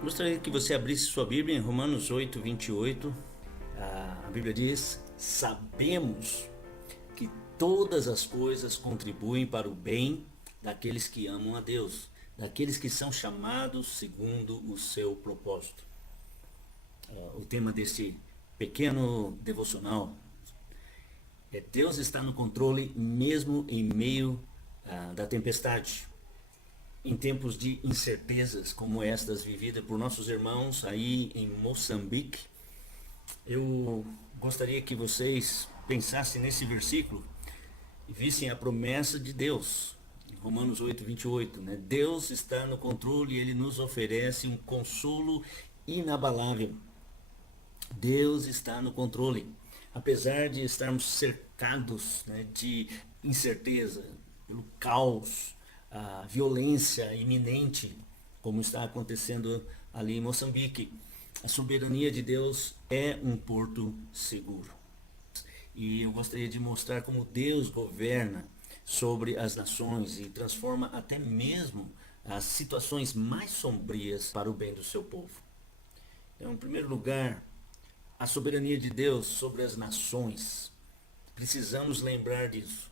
Gostaria que você abrisse sua Bíblia em Romanos 8, 28. A Bíblia diz: sabemos que todas as coisas contribuem para o bem daqueles que amam a Deus, daqueles que são chamados segundo o seu propósito. O tema desse pequeno devocional é: Deus está no controle mesmo em meio da tempestade. Em tempos de incertezas como estas vividas por nossos irmãos aí em Moçambique, eu gostaria que vocês pensassem nesse versículo e vissem a promessa de Deus. Em Romanos 8, 28, né? Deus está no controle e Ele nos oferece um consolo inabalável. Deus está no controle. Apesar de estarmos cercados, né, de incerteza, pelo caos, a violência iminente, como está acontecendo ali em Moçambique, a soberania de Deus é um porto seguro. E eu gostaria de mostrar como Deus governa sobre as nações e transforma até mesmo as situações mais sombrias para o bem do seu povo. Então, em primeiro lugar, a soberania de Deus sobre as nações. Precisamos lembrar disso.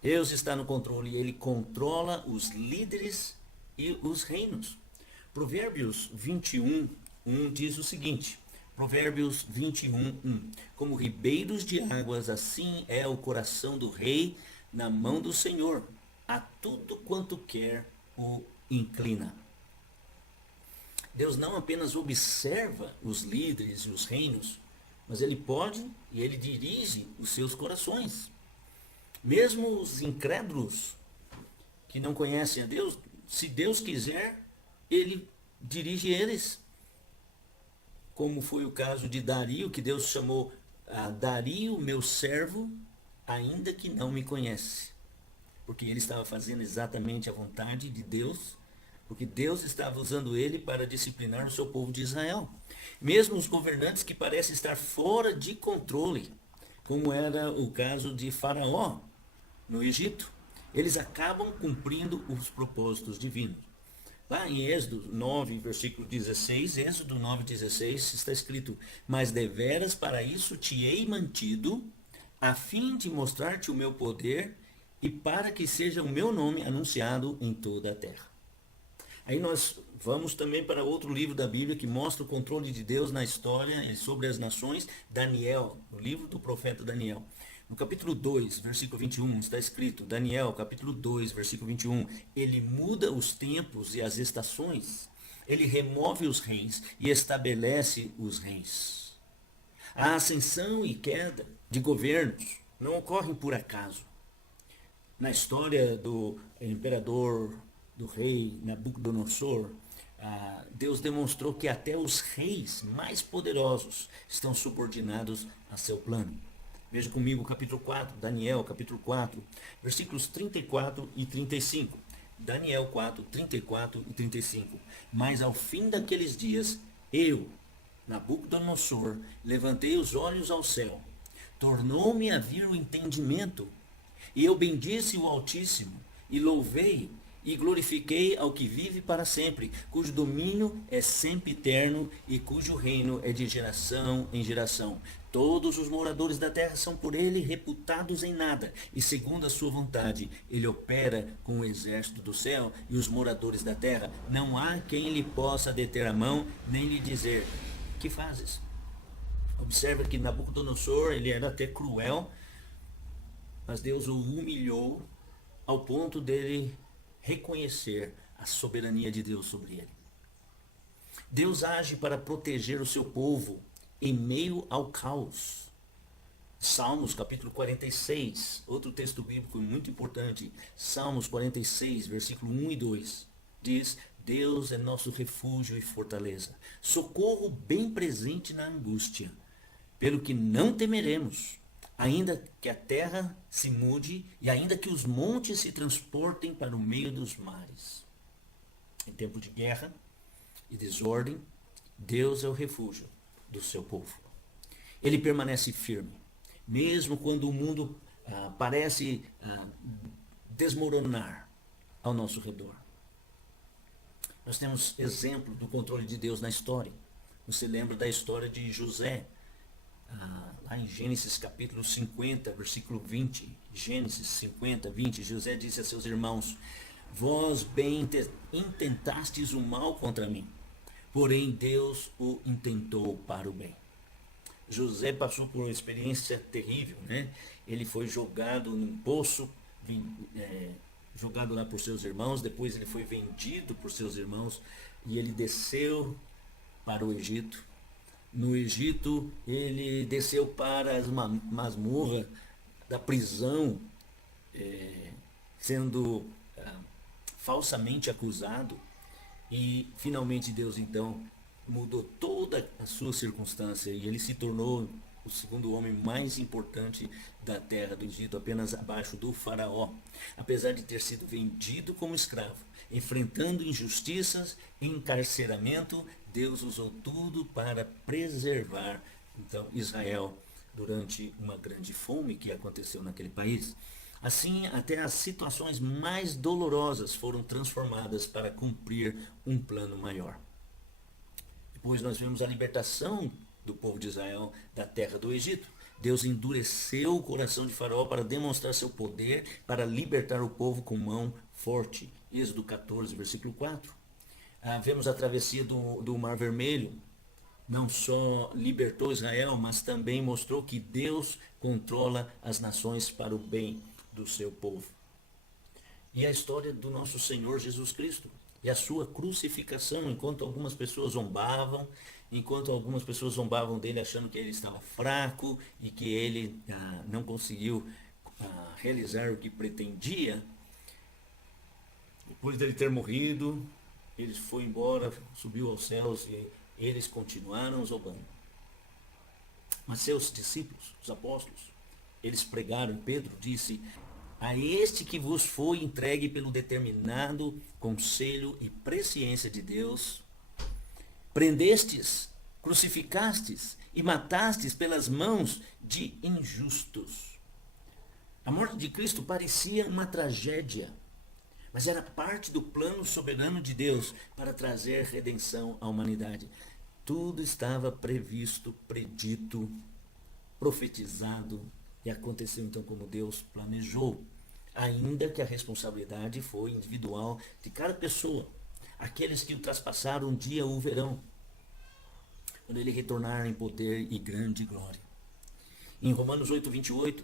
Deus está no controle e Ele controla os líderes e os reinos. Provérbios 21, 1 diz o seguinte: Provérbios 21, 1: Como ribeiros de águas, assim é o coração do rei na mão do Senhor. A tudo quanto quer o inclina. Deus não apenas observa os líderes e os reinos, mas Ele pode e Ele dirige os seus corações. Mesmo os incrédulos que não conhecem a Deus, se Deus quiser, Ele dirige eles. Como foi o caso de Dario, que Deus chamou a Dario, meu servo, ainda que não me conhece. Porque ele estava fazendo exatamente a vontade de Deus, porque Deus estava usando ele para disciplinar o seu povo de Israel. Mesmo os governantes que parecem estar fora de controle, como era o caso de Faraó no Egito, eles acabam cumprindo os propósitos divinos. Lá em Êxodo 9, versículo 16, Êxodo 9, 16, está escrito: Mas deveras para isso te hei mantido, a fim de mostrar-te o meu poder e para que seja o meu nome anunciado em toda a terra. Aí nós vamos também para outro livro da Bíblia que mostra o controle de Deus na história e sobre as nações, Daniel, o livro do profeta Daniel. No capítulo 2, versículo 21, está escrito, Daniel, capítulo 2, versículo 21, ele muda os tempos e as estações, ele remove os reis e estabelece os reis. A ascensão e queda de governos não ocorrem por acaso. Na história do imperador, do rei Nabucodonosor, Deus demonstrou que até os reis mais poderosos estão subordinados a seu plano. Veja comigo o capítulo 4, Daniel, capítulo 4, versículos 34 e 35. Daniel 4, 34 e 35. Mas ao fim daqueles dias, eu, Nabucodonosor, levantei os olhos ao céu. Tornou-me a vir o entendimento. E eu bendisse o Altíssimo, e louvei, e glorifiquei ao que vive para sempre, cujo domínio é sempre eterno, e cujo reino é de geração em geração. Todos os moradores da terra são por ele reputados em nada, e segundo a sua vontade, ele opera com o exército do céu, e os moradores da terra, não há quem lhe possa deter a mão, nem lhe dizer: que fazes? Observa que Nabucodonosor, ele era até cruel, mas Deus o humilhou ao ponto dele reconhecer a soberania de Deus sobre ele. Deus age para proteger o seu povo em meio ao caos. Salmos capítulo 46, outro texto bíblico muito importante. Salmos 46, versículo 1 e 2, diz: Deus é nosso refúgio e fortaleza, socorro bem presente na angústia, pelo que não temeremos, ainda que a terra se mude e ainda que os montes se transportem para o meio dos mares. Em tempo de guerra e desordem, Deus é o refúgio do seu povo. Ele permanece firme, mesmo quando o mundo parece desmoronar ao nosso redor. Nós temos exemplo do controle de Deus na história. Você lembra da história de José, lá em Gênesis capítulo 50, versículo 20. Gênesis 50, 20. José disse a seus irmãos: vós bem intentastes o mal contra mim, porém Deus o intentou para o bem. José passou por uma experiência terrível, né? Ele foi jogado num poço, jogado lá por seus irmãos, depois ele foi vendido por seus irmãos e ele desceu para o Egito. No Egito ele desceu para as masmorras da prisão, sendo falsamente acusado, e finalmente Deus então mudou toda a sua circunstância e ele se tornou o segundo homem mais importante da terra do Egito, apenas abaixo do faraó. Apesar de ter sido vendido como escravo, enfrentando injustiças e encarceramento, Deus usou tudo para preservar então Israel durante uma grande fome que aconteceu naquele país. Assim, até as situações mais dolorosas foram transformadas para cumprir um plano maior. Depois nós vemos a libertação do povo de Israel da terra do Egito. Deus endureceu o coração de Faraó para demonstrar seu poder, para libertar o povo com mão forte. Êxodo 14, versículo 4. Vemos a travessia do Mar Vermelho. Não só libertou Israel, mas também mostrou que Deus controla as nações para o bem do seu povo. E a história do nosso Senhor Jesus Cristo e a sua crucificação, enquanto algumas pessoas zombavam dele achando que ele estava fraco e que ele não conseguiu realizar o que pretendia. Depois dele ter morrido, ele foi embora, subiu aos céus e eles continuaram zombando. Mas seus discípulos, os apóstolos, eles pregaram, Pedro disse: a este que vos foi entregue pelo determinado conselho e presciência de Deus, prendestes, crucificastes e matastes pelas mãos de injustos. A morte de Cristo parecia uma tragédia, mas era parte do plano soberano de Deus para trazer redenção à humanidade. Tudo estava previsto, predito, profetizado e aconteceu então como Deus planejou. Ainda que a responsabilidade foi individual de cada pessoa. Aqueles que o traspassaram um dia o verão, quando ele retornar em poder e grande glória. Em Romanos 8, 28,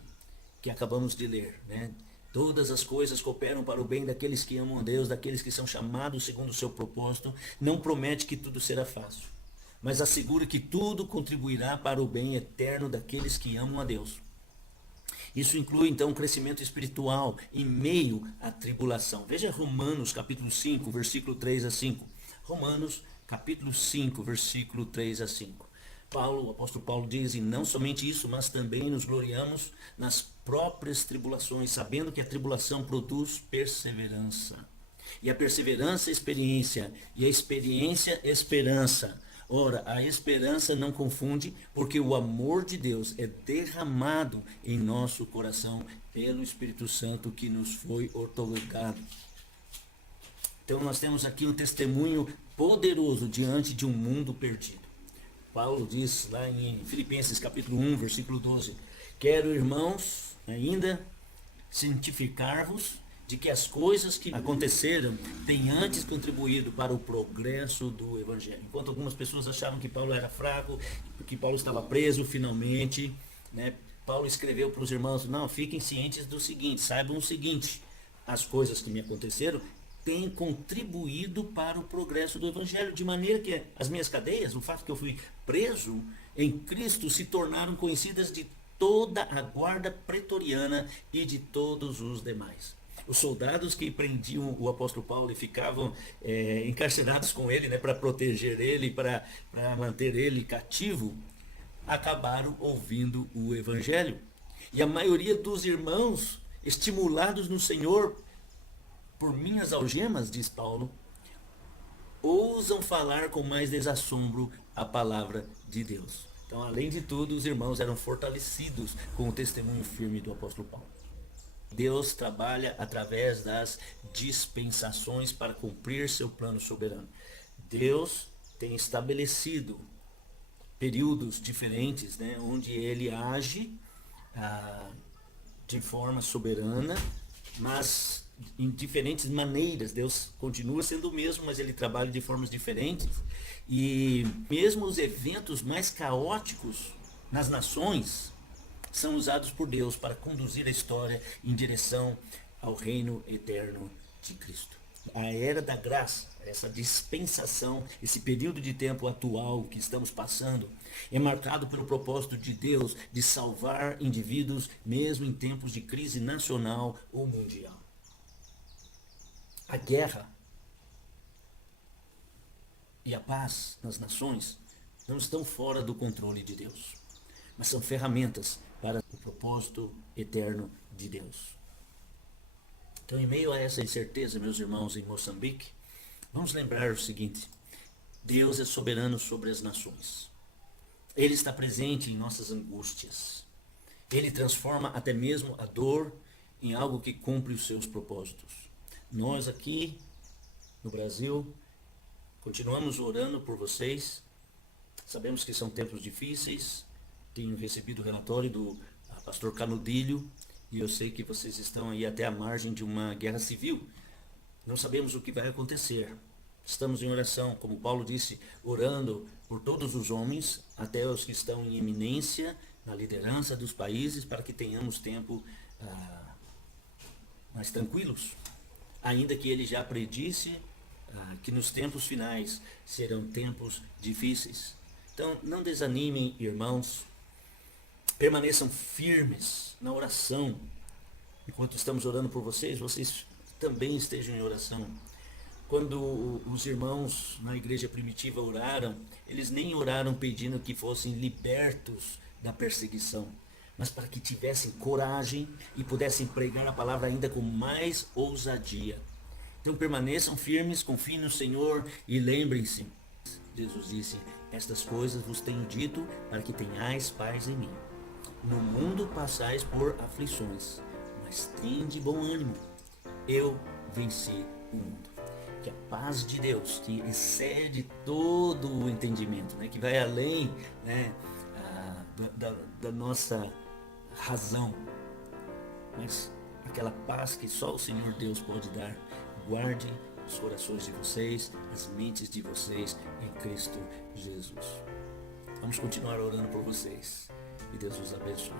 que acabamos de ler, né? Todas as coisas cooperam para o bem daqueles que amam a Deus, daqueles que são chamados segundo o seu propósito. Não promete que tudo será fácil, mas assegura que tudo contribuirá para o bem eterno daqueles que amam a Deus. Isso inclui então o crescimento espiritual em meio à tribulação. Veja Romanos capítulo 5, versículo 3 a 5. Romanos capítulo 5, versículo 3 a 5. O apóstolo Paulo diz: e não somente isso, mas também nos gloriamos nas próprias tribulações, sabendo que a tribulação produz perseverança. E a perseverança, experiência. E a experiência, esperança. Ora, a esperança não confunde, porque o amor de Deus é derramado em nosso coração pelo Espírito Santo que nos foi outorgado. Então nós temos aqui um testemunho poderoso diante de um mundo perdido. Paulo diz lá em Filipenses capítulo 1, versículo 12: quero, irmãos, ainda cientificar-vos de que as coisas que aconteceram têm antes contribuído para o progresso do Evangelho. Enquanto algumas pessoas achavam que Paulo era fraco, que Paulo estava preso finalmente, né? Paulo escreveu para os irmãos: não, fiquem cientes do seguinte, saibam o seguinte, as coisas que me aconteceram têm contribuído para o progresso do Evangelho, de maneira que as minhas cadeias, o fato que eu fui preso em Cristo, se tornaram conhecidas de toda a guarda pretoriana e de todos os demais. Os soldados que prendiam o apóstolo Paulo e ficavam encarcerados com ele, né, para proteger ele, para manter ele cativo, acabaram ouvindo o Evangelho. E a maioria dos irmãos, estimulados no Senhor por minhas algemas, diz Paulo, ousam falar com mais desassombro a palavra de Deus. Então, além de tudo, os irmãos eram fortalecidos com o testemunho firme do apóstolo Paulo. Deus trabalha através das dispensações para cumprir seu plano soberano. Deus tem estabelecido períodos diferentes, né, onde ele age ah, de forma soberana, mas em diferentes maneiras. Deus continua sendo o mesmo, mas ele trabalha de formas diferentes. E mesmo os eventos mais caóticos nas nações são usados por Deus para conduzir a história em direção ao reino eterno de Cristo. A era da graça, essa dispensação, esse período de tempo atual que estamos passando, é marcado pelo propósito de Deus de salvar indivíduos mesmo em tempos de crise nacional ou mundial. A guerra e a paz nas nações não estão fora do controle de Deus, mas são ferramentas para o propósito eterno de Deus. Então, em meio a essa incerteza, meus irmãos, em Moçambique, vamos lembrar o seguinte: Deus é soberano sobre as nações. Ele está presente em nossas angústias. Ele transforma até mesmo a dor em algo que cumpre os seus propósitos. Nós aqui no Brasil continuamos orando por vocês. Sabemos que são tempos difíceis. Tenho recebido o relatório do pastor Canudilho e eu sei que vocês estão aí até a margem de uma guerra civil. Não sabemos o que vai acontecer. Estamos em oração, como Paulo disse, orando por todos os homens, até os que estão em eminência na liderança dos países, para que tenhamos tempo mais tranquilos. Ainda que ele já predisse que nos tempos finais serão tempos difíceis. Então, não desanimem, irmãos. Permaneçam firmes na oração. Enquanto estamos orando por vocês, vocês também estejam em oração. Quando os irmãos na igreja primitiva oraram, eles nem oraram pedindo que fossem libertos da perseguição, mas para que tivessem coragem e pudessem pregar a palavra ainda com mais ousadia. Então permaneçam firmes, confiem no Senhor e lembrem-se, Jesus disse: estas coisas vos tenho dito para que tenhais paz em mim. No mundo passais por aflições, mas tende bom ânimo. Eu venci o mundo. Que a paz de Deus, que excede todo o entendimento, né, que vai além, né, da nossa razão, mas aquela paz que só o Senhor Deus pode dar, guarde os corações de vocês, as mentes de vocês em Cristo Jesus. Vamos continuar orando por vocês. E Deus os abençoe.